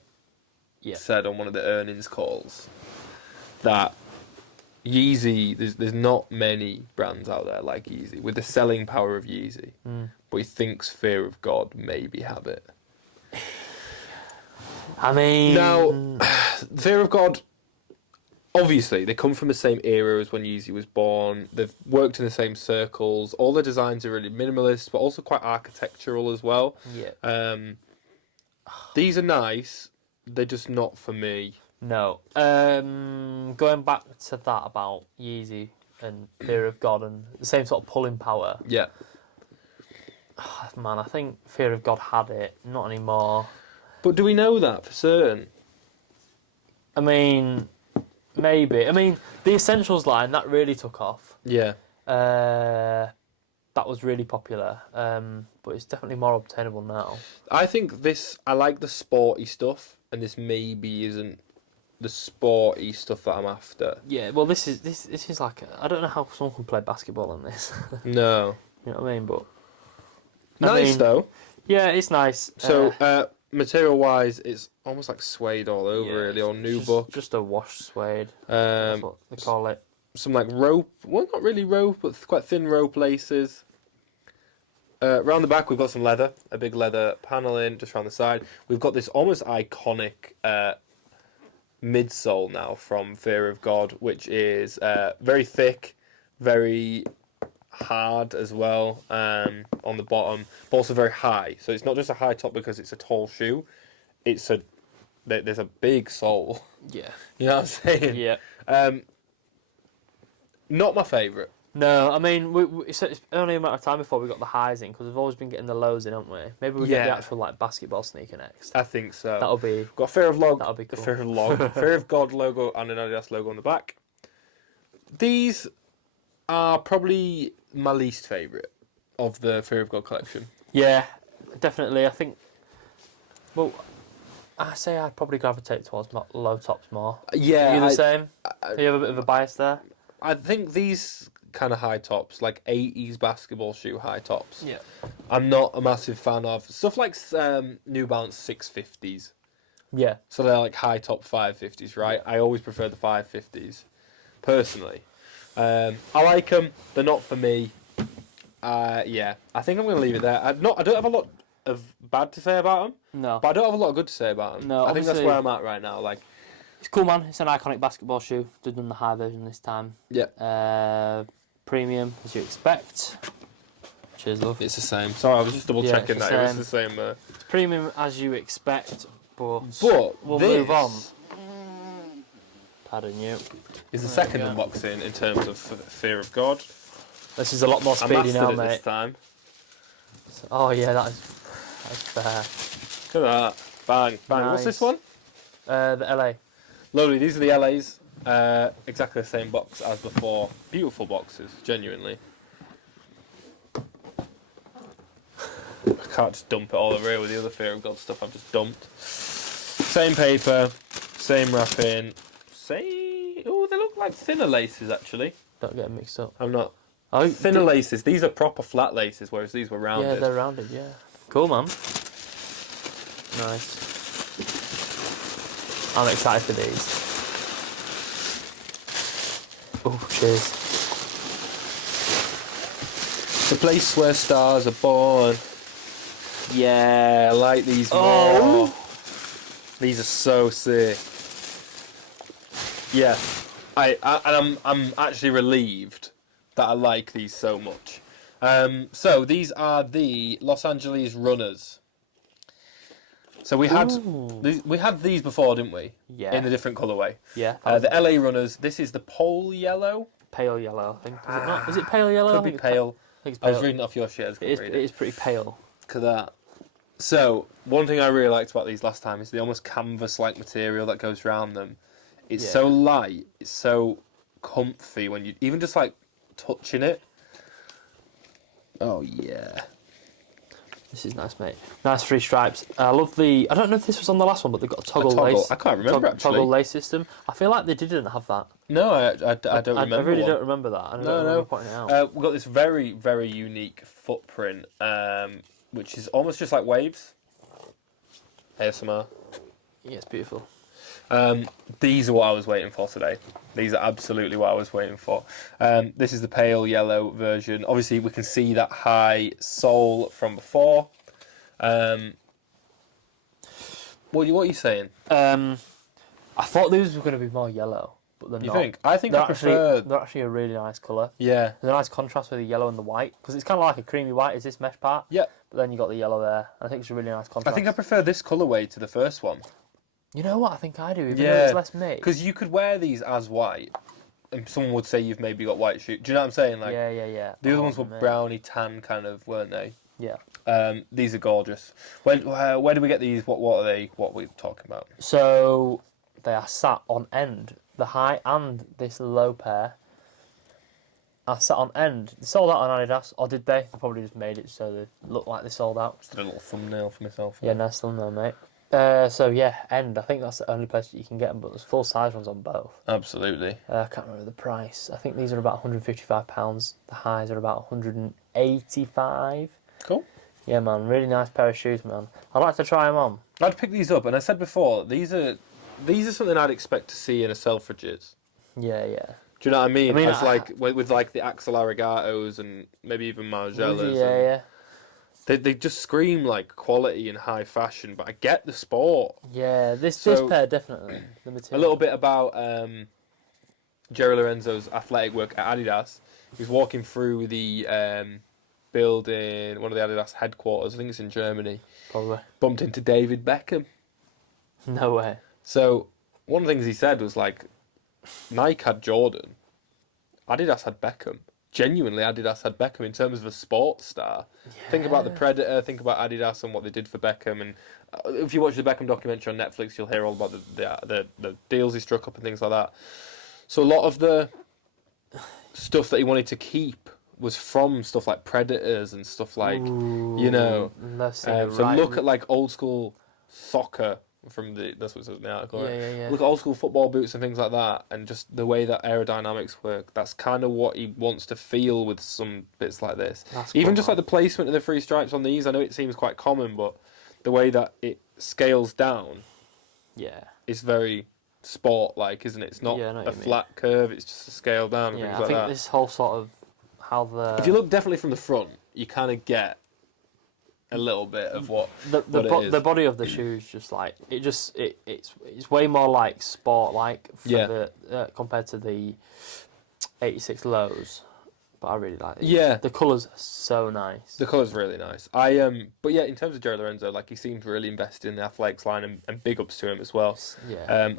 Yeah. said on one of the earnings calls that Yeezy, there's not many brands out there like Yeezy with the selling power of Yeezy, but he thinks Fear of God maybe have it. I mean, Now, Fear of God, obviously, they come from the same era as when Yeezy was born. They've worked in the same circles. All their designs are really minimalist, but also quite architectural as well. yeah. These are nice. They're just not for me. No. Going back to that about Yeezy and Fear of God and the same sort of pulling power. Yeah. Man, I think Fear of God had it. Not anymore. But do we know that for certain? I mean, maybe. I mean, the Essentials line, that really took off. Yeah. That was really popular. But it's definitely more obtainable now. I think I like the sporty stuff, and this maybe isn't the sporty stuff that I'm after. Yeah, well, this is like I don't know how someone can play basketball in this. No. You know what I mean? But Nice though. yeah, it's nice. So material wise, it's almost like suede all over, really, or nubuck. Just a wash suede. Um, That's what they call it. some like rope. Well, not really rope, but quite thin rope laces. Around the back, we've got some leather, a big leather paneling just around the side. We've got this almost iconic midsole now from Fear of God, which is very thick, very hard as well on the bottom, but also very high. So it's not just a high top because it's a tall shoe. There's a big sole. Yeah. You know what I'm saying? Yeah. Not my favourite. No, I mean, it's only a matter of time before we got the highs in, because we've always been getting the lows in, haven't we? Maybe we get the actual like basketball sneaker next. I think so. That'll be. Got Fear of Log. That'll be cool. Fear of God logo and an Adidas logo on the back. These are probably my least favourite of the Fear of God collection. Yeah, definitely. I think. Well, I say I'd probably gravitate towards low tops more. Yeah, Are you the same? Do you have a bit of a bias there? I think these kind of high tops, like 80s basketball shoe high tops, Yeah. I'm not a massive fan of. Stuff like New Balance 650s. Yeah. So they're like high top 550s, right? I always prefer the 550s, personally. I like them. They're not for me. Yeah, I think I'm going to leave it there. I don't have a lot of bad to say about them, No. but I don't have a lot of good to say about them. No, I think that's obviously- where I'm at right now. Like, It's cool, man. It's an iconic basketball shoe. They've done the high version this time. yeah, Premium, as you expect. Cheers, love. it's the same. Sorry, I was just double Yeah, checking it's that the it was the same. It's premium, as you expect, but But we'll this move on. Pardon you. is the There second we go. unboxing in terms of Fear of God. This is a lot more I speedy mastered now, it mate. this time. Oh yeah, that is fair. Look at that. Bang, bang. What's Nice. this one? The LA. Lovely. These are the LAs. Exactly the same box as before. Beautiful boxes, genuinely. I can't just dump it all over here with the other Fear of God stuff I've just dumped. Same paper, same wrapping, same. Oh, they look like thinner laces actually. Don't get them mixed up. I'm not. Oh, Thinner laces. These are proper flat laces, whereas these were rounded. Yeah, they're rounded. Yeah. Cool, man. Nice. I'm excited for these. Oh, cheers. The place where stars are born. Yeah, I like these more. Oh. These are so sick. Yeah, I'm actually relieved that I like these so much. So these are the Los Angeles Runners. So we had these before, didn't we? Yeah. In a different colourway. Yeah. The LA Runners. This is the pole yellow. Pale yellow, I think. Is it not? Is it pale yellow? Could I be think pale. I think it's I was pale. reading off your shit. It is pretty pale. Look at that. So, one thing I really liked about these last time is the almost canvas-like material that goes around them. It's Yeah. so light, it's so comfy when you even just like touching it. Oh yeah. This is nice, mate. Nice three stripes. I love the. I don't know if this was on the last one, but they've got a toggle lace. I can't remember actually. Toggle lace system. I feel like they didn't have that. No, I don't remember. I really one. don't remember that. I don't No. remember pointing it out. We've got this very, very unique footprint, which is almost just like waves. ASMR. Yeah, it's beautiful. These are what I was waiting for today. These are absolutely what I was waiting for. This is the pale yellow version. Obviously, we can see that high sole from before. What are you saying? I thought these were going to be more yellow, but they're You not. think? I think I prefer. They're actually a really nice colour. Yeah. There's a nice contrast with the yellow and the white, because it's kind of like a creamy white. Is this mesh part? Yeah. But then you got the yellow there. I think it's a really nice contrast. I think I prefer this colourway to the first one. You know what? I think I do. Even though Yeah. it's less me. Because you could wear these as white, and someone would say you've maybe got white shoes. Do you know what I'm saying? Like yeah. the other ones were mate. browny tan kind of, weren't they? Yeah. These are gorgeous. Where do we get these? What are they? What are we talking about? So they are sat on end. The high and this low pair are sat on end. They sold out on Adidas, or did they? They probably just made it so they look like they sold out. Just did a little thumbnail for myself. Yeah, nice thumbnail, mate. So yeah, End. I think that's the only place that you can get them, but there's full size ones on both. Absolutely. I can't remember the price. I think these are about £155. The highs are about 185. Cool. Yeah, man, really nice pair of shoes, man. I'd like to try them on. I'd pick these up, and I said before, these are something I'd expect to see in a Selfridges. Yeah, yeah. Do you know what I mean? I mean, As like with like the Axel Arigatos and maybe even Margellas. Yeah, yeah. They just scream like quality and high fashion, but I get the sport. Yeah, this So, pair definitely. The A material. little bit about Jerry Lorenzo's athletic work at Adidas. He was walking through the building, one of the Adidas headquarters. I think it's in Germany. Probably. Bumped into David Beckham. No way. So one of the things he said was like, Nike had Jordan, Adidas had Beckham. Genuinely, Adidas had Beckham in terms of a sports star. Yeah. Think about the Predator. Think about Adidas and what they did for Beckham. And if you watch the Beckham documentary on Netflix, you'll hear all about the deals he struck up and things like that. So a lot of the stuff that he wanted to keep was from stuff like Predators and stuff like, you know. So look at like old school soccer from that's what it says in the article. Yeah, Right? yeah, yeah. Look at old school football boots and things like that, and just the way that aerodynamics work. That's kind of what he wants to feel with some bits like this. That's Even cool, just man. like the placement of the three stripes on these. I know it seems quite common, but the way that it scales down Yeah. is very sport-like, isn't it? It's not Yeah, I know what a you mean. flat curve. It's just a scale down and Yeah, things I like think that. this whole sort of how the If you look definitely from the front, you kind of get a little bit of what it is. the body of the shoes just like it's way more like sport like compared to the 86 lows. But I really like these. Yeah. The colours are so nice. The colour's really nice. But yeah, in terms of Jerry Lorenzo, like he seems really invested in the athletics line, and big ups to him as well. Yeah.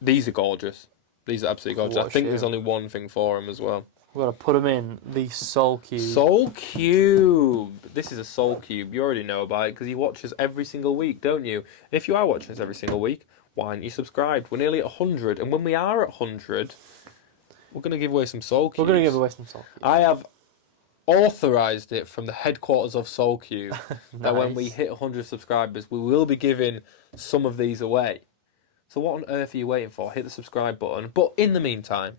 These are gorgeous. These are absolutely gorgeous. What I a think shoe. there's only one thing for him as well. We've got to put them in the Soul Cube. Soul Cube. This is a Soul Cube. You already know about it because you watch us every single week, don't you? And if you are watching us every single week, why aren't you subscribed? We're nearly at 100, and when we are at 100, we're going to give away some Soul Cubes. We're going to give away some Soul Cubes. I have authorised it from the headquarters of Soul Cube that when we hit 100 subscribers, we will be giving some of these away. So what on earth are you waiting for? Hit the subscribe button. But in the meantime,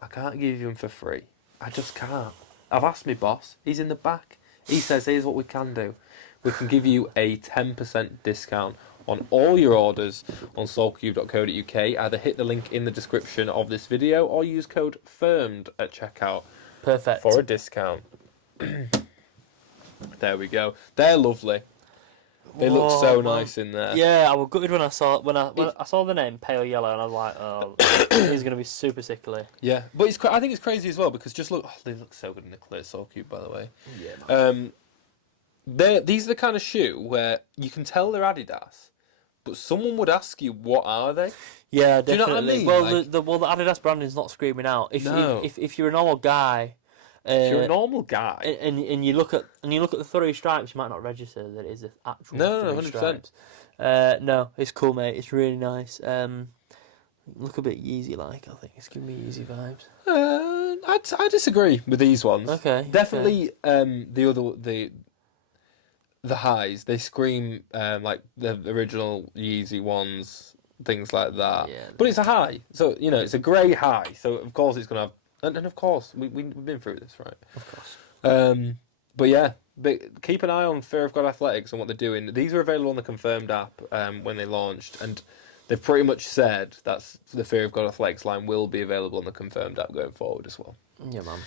I can't give you them for free. I just can't. I've asked my boss. He's in the back. He says, here's what we can do. We can give you a 10% discount on all your orders on soulcube.co.uk. Either hit the link in the description of this video or use code FIRMED at checkout. Perfect. For a discount. There we go. They're lovely. They look so nice in there. Yeah, I was gutted when I saw I saw the name Pale Yellow, and I was like, oh, he's gonna be super sickly. Yeah, but I think it's crazy as well because just look, they look so good in the clear Soul Cube, by the way. Yeah. Man. These are the kind of shoe where you can tell they're Adidas, but someone would ask you, what are they? Yeah, Do you know what I definitely. mean? Well, Like- the Adidas branding's not screaming out. No. If you're a normal guy, If you're a normal guy, and you look at the three stripes, you might not register that it is the actual No, three 100%. stripes. No, it's cool, mate. It's really nice. Look a bit Yeezy like. I think it's giving me Yeezy vibes. I disagree with these ones. Okay. Definitely, the highs, they scream like the original Yeezy ones, things like that. Yeah. But it's a high, so it's a grey high. So of course it's gonna have, and of course we've been through this, right? Of course. But yeah, keep an eye on Fear of God Athletics and what they're doing. These are available on the Confirmed app when they launched, and they've pretty much said that the Fear of God Athletics line will be available on the Confirmed app going forward as well. Yeah, man.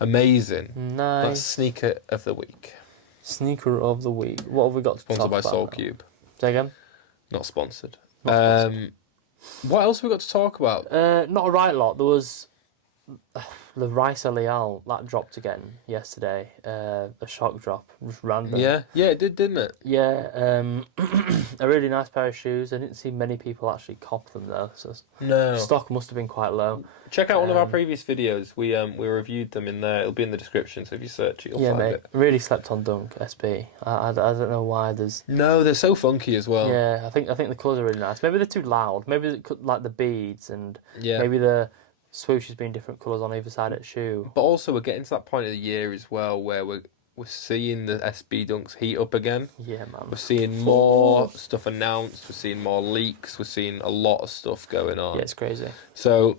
Amazing. Nice. That's sneaker of the week. Sneaker of the week. What have we got to Sponsored talk by about Soul now? Cube. Say again? Not sponsored. Not sponsored. What else have we got to talk about? Not a right lot. There was the Rice Leal that dropped again yesterday. A shock drop, just random. Yeah, it did, didn't it? Yeah. A really nice pair of shoes. I didn't see many people actually cop them though. So No. stock must have been quite low. Check out one of our previous videos. We reviewed them in there. It'll be in the description, so if you search it, you'll find mate. it. Really slept on Dunk SP. I don't know why there's. No, they're so funky as well. Yeah, I think the colours are really nice. Maybe they're too loud. Maybe it could, like the beads and Yeah. maybe the swoosh has been different colours on either side of the shoe. But also, we're getting to that point of the year as well where We're seeing the SB Dunks heat up again. Yeah, man. We're seeing more stuff announced. We're seeing more leaks. We're seeing a lot of stuff going on. Yeah, it's crazy. So,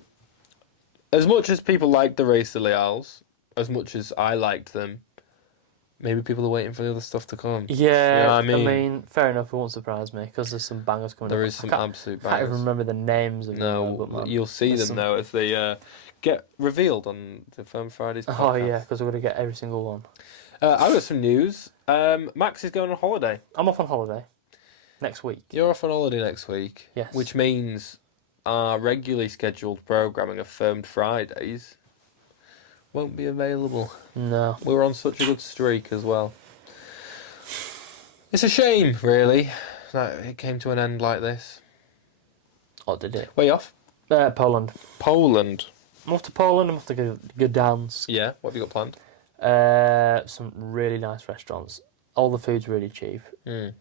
as much as people like the Race de Leals, as much as I liked them, maybe people are waiting for the other stuff to come. Yeah, You know what I mean? fair enough. It won't surprise me because there's some bangers coming. There up. is some absolute I can't even bangers. remember the names of them. No, But man, you'll see there's them though as they get revealed on the Firm Fridays podcast. Oh yeah, because we're gonna get every single one. I've got some news. Max is going on holiday. I'm off on holiday next week. You're off on holiday next week. Yes. Which means our regularly scheduled programming of Firmed Fridays won't be available. No. We were on such a good streak as well. It's a shame, really, that it came to an end like this. Oh, did it? Where you off? Poland. Poland. I'm off to Poland. I'm off to go dance. Yeah, what have you got planned? Some really nice restaurants. All the food's really cheap.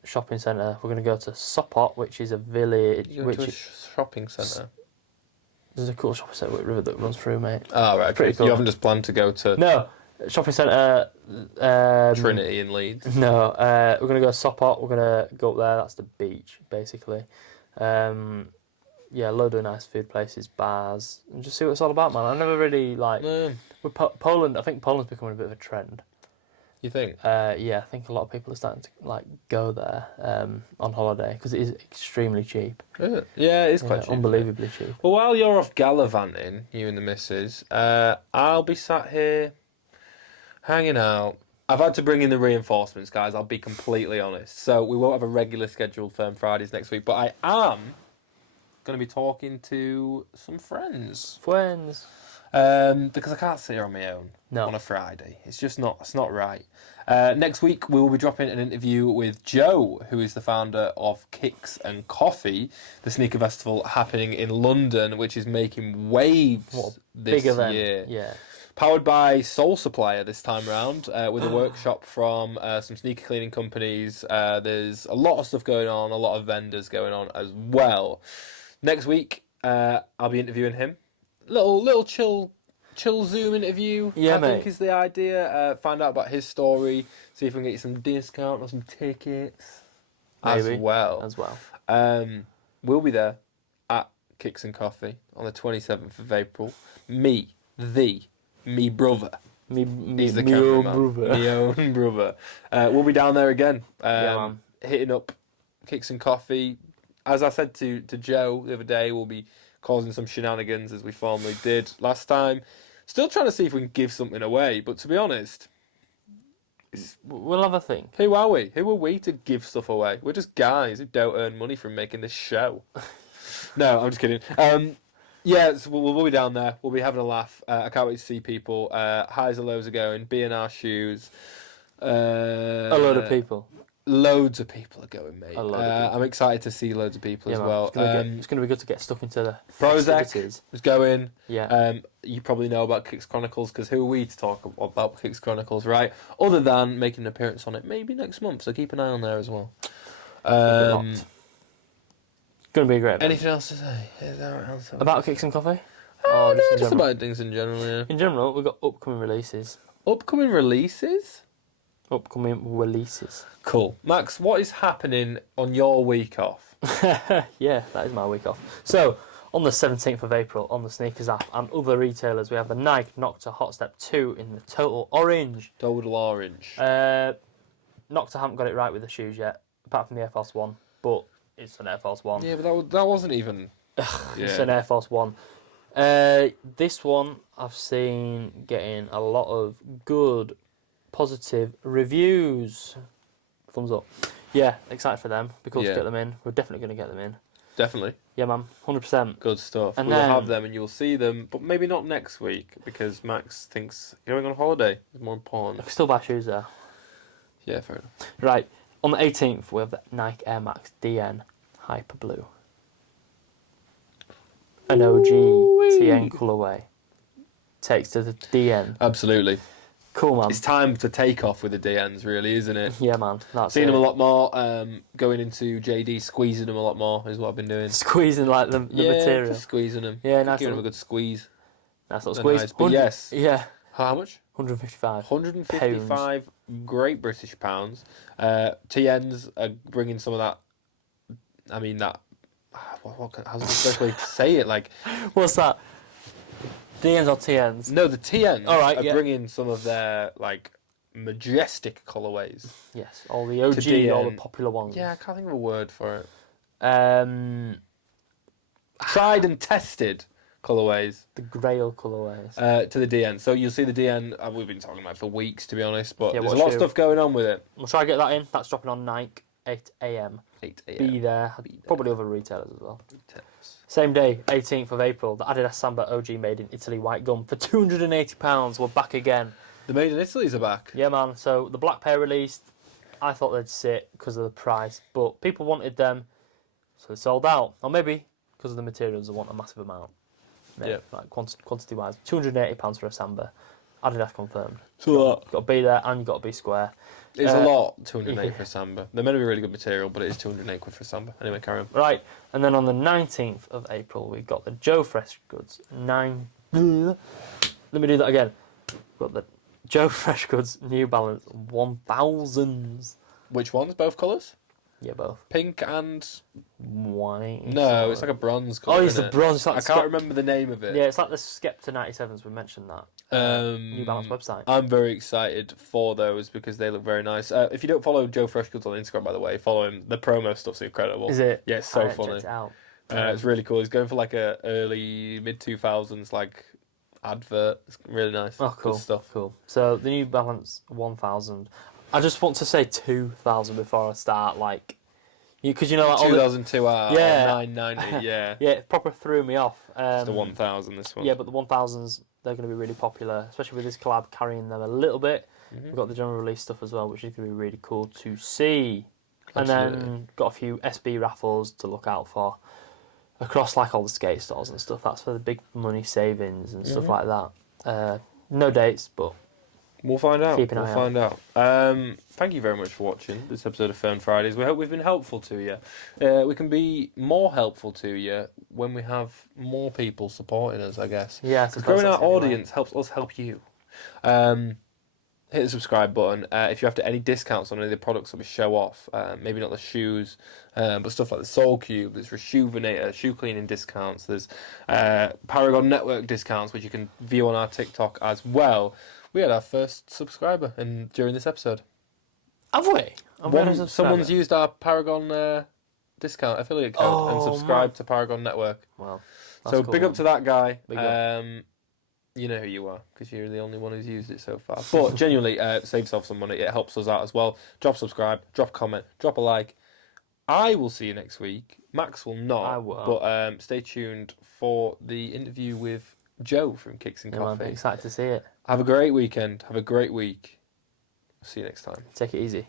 Shopping centre. We're going to go to Sopot, which is a village. You go to a shopping centre? There's a cool shopping centre with a river that runs through, mate. Oh, right. Pretty cool. You haven't just planned to go to No, shopping centre. Trinity in Leeds? No, we're going to go to Sopot. We're going to go up there. That's the beach, basically. Yeah, a load of nice food places, bars, and just see what it's all about, man. I never really, with Poland, I think Poland's becoming a bit of a trend. You think? Yeah, I think a lot of people are starting to go there on holiday because it is extremely cheap. Is it? Yeah, it is quite cheap. Unbelievably cheap. Well, while you're off gallivanting, you and the missus, I'll be sat here hanging out. I've had to bring in the reinforcements, guys. I'll be completely honest. So we won't have a regular scheduled Firm Fridays next week, but I am going to be talking to some friends. Because I can't sit here on my own on a Friday. It's just not. It's not right. Next week we will be dropping an interview with Joe, who is the founder of Kicks and Coffee, the sneaker festival happening in London, which is making waves this year. Yeah. Powered by Soul Supplier this time round, with a workshop from some sneaker cleaning companies. There's a lot of stuff going on, a lot of vendors going on as well. Next week, I'll be interviewing him. Little chill Zoom interview. Yeah, I think mate. is the idea. Find out about his story. See if we can get you some discount or some tickets. Maybe. As well. We'll be there at Kicks and Coffee on the 27th of April. Me brother. He's the cameraman. Me own brother. We'll be down there again. Man. Hitting up Kicks and Coffee. As I said to Joe the other day, we'll be causing some shenanigans as we formerly did last time. Still trying to see if we can give something away, but to be honest, We'll have a think. who are we? Who are we to give stuff away? We're just guys who don't earn money from making this show. No, I'm just kidding. Yeah, so we'll be down there. We'll be having a laugh. I can't wait to see people. Highs and lows are going. Be in our shoes. A load of people. Loads of people are going, mate. A load of people. I'm excited to see loads of people as well. It's going to be good to get stuck into the Prozac festivities. is going. Yeah. You probably know about Kicks Chronicles, because who are we to talk about Kicks Chronicles, right? Other than making an appearance on it maybe next month, so keep an eye on there as well. It's going to be a great event. Anything else to say? About Kicks and Coffee? No, just in just general? about things in general, yeah. In general, we've got upcoming releases. Upcoming releases? Cool. Max, what is happening on your week off? Yeah, that is my week off. So, on the 17th of April, on the Sneakers app and other retailers, we have the Nike Nocta Hot Step 2 in the total orange. Total orange. Nocta haven't got it right with the shoes yet, apart from the Air Force 1, but it's an Air Force 1. Yeah, but that wasn't even... It's an Air Force 1. This one I've seen getting a lot of good, positive reviews. Thumbs up. Yeah, excited for them. Be cool to get them in. We're definitely going to get them in. Definitely. Yeah, man. 100%. Good stuff. And we'll then- have them and you'll see them, but maybe not next week, because Max thinks going on holiday is more I important. can still buy shoes there. Yeah, fair enough. Right. On the 18th, we have the Nike Air Max DN Hyper Blue. An OG TN colourway. Takes to the DN. Absolutely. Cool, man. It's time to take off with the DNs, really, isn't it? Yeah, man. That's Seen it. them a lot more. Going into JD, squeezing them a lot more is what I've been doing. Squeezing like the material. Just squeezing them. Yeah, nice Giving them little- a good squeeze. Nice little They're squeeze. nice, but yes. Yeah. How much? 155. 155 great British pounds. TNs are bringing some of that. I mean that. How's the best way to say it? Like, What's that? DNs or TNs? no, the TNs All right, are yeah. bringing some of their like majestic colorways Yes, all the OG, to all the DN. popular ones. Yeah, I can't think of a word for it. Um, Tried and tested colorways the Grail colourways. to the DN. So you'll see the DN. We've been talking about it for weeks, to be honest. But Yeah, there's a what lot of shoe? stuff going on with it. We'll try to get that in. That's dropping on Nike, 8 a.m. 8 a.m. Be there. Be there. Probably other retailers as well. Retailers. Same day, 18th of April, the Adidas Samba OG made in Italy white gum for £280. We're back again. The Made in Italy's are back. Yeah, man. So the black pair released. I thought they'd sit because of the price, but people wanted them, so they sold out. Or maybe because of the materials, they want a massive amount. Maybe, Yeah. like quantity-wise, £280 for a Samba. Adidas confirmed. So You've got to be there and you've got to be square. it's a lot, 208 yeah. for a Samba. They're meant to be really good material, but it is 208 quid for a Samba. Anyway, carry on. Right, and then on the 19th of April, we've got the Joe Fresh Goods Let me do that again. We've got the Joe Fresh Goods New Balance 1000s. Which ones? Both colours? Yeah, both. Pink and... White. No, it's like a bronze colour. Oh, it's the bronze. It's like I can't remember the name of it. Yeah, it's like the Skepta 97s. We mentioned that. New Balance website. I'm very excited for those because they look very nice. If you don't follow Joe Fresh Goods on Instagram, by the way, follow him. The promo stuff's incredible. Is it? Yeah, it's so Alright, funny. check it out. It's really cool. He's going for like a early mid 2000s like advert. It's really nice. Oh, cool. Good stuff. Cool. So the New Balance 1000. I just want to say 2000 before I start, like, because you know, like, all the, 2002 R. Yeah. 990. Yeah. yeah, it proper threw me off. It's the 1000. This one. Yeah, but the 1000s, they're going to be really popular, especially with this collab carrying them a little bit. We've got the general release stuff as well, which is going to be really cool to see. Absolutely. And then got a few SB raffles to look out for across like all the skate stores and stuff. That's for the big money savings and stuff like that. No dates, but We'll find out. Keep an We'll eye find out. Thank you very much for watching this episode of Fern Fridays. We hope we've been helpful to you. We can be more helpful to you when we have more people supporting us, I guess. yeah, Because growing our audience helps us help you. Hit the subscribe button. If you're after any discounts on any of the products that we show off, maybe not the shoes, but stuff like the Soul Cube, there's Reshoevnator, shoe cleaning discounts, there's Paragn Network discounts, which you can view on our TikTok as well. We had our first subscriber during this episode. Have we? Someone's used our Paragn discount affiliate code and subscribed to Paragn Network. Well, so cool, big up to that guy. Big up. You know who you are because you're the only one who's used it so far. But genuinely, save yourself some money. It helps us out as well. Drop subscribe, drop a comment, drop a like. I will see you next week. Max will not. I will. But stay tuned for the interview with Joe from Kicks and Coffee. I'm excited to see it. Have a great weekend. Have a great week. See you next time. Take it easy.